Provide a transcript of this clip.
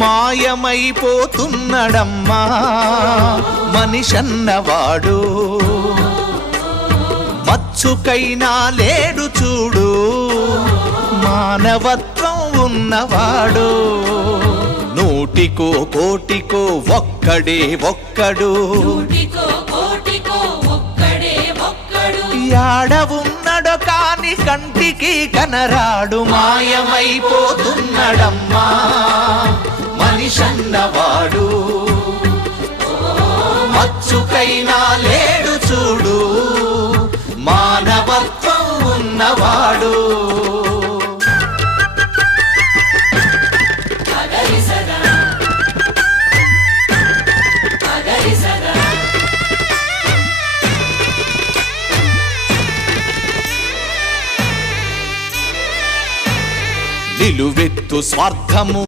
మాయమైపోతున్నడమ్మా మనిషన్నవాడు, మచ్చుకైనా లేడు చూడు మానవత్వం ఉన్నవాడు. నూటికో కోటికో ఒక్కడే ఒక్కడు, యాడ ఉన్నడో కాని కంటికి కనరాడు. మాయమైపోతున్నడమ్మా మనిషన్నవాడు, మచ్చుకైనా లేడు చూడు మానవత్వం ఉన్నవాడు. నిలువెత్తు స్వార్థము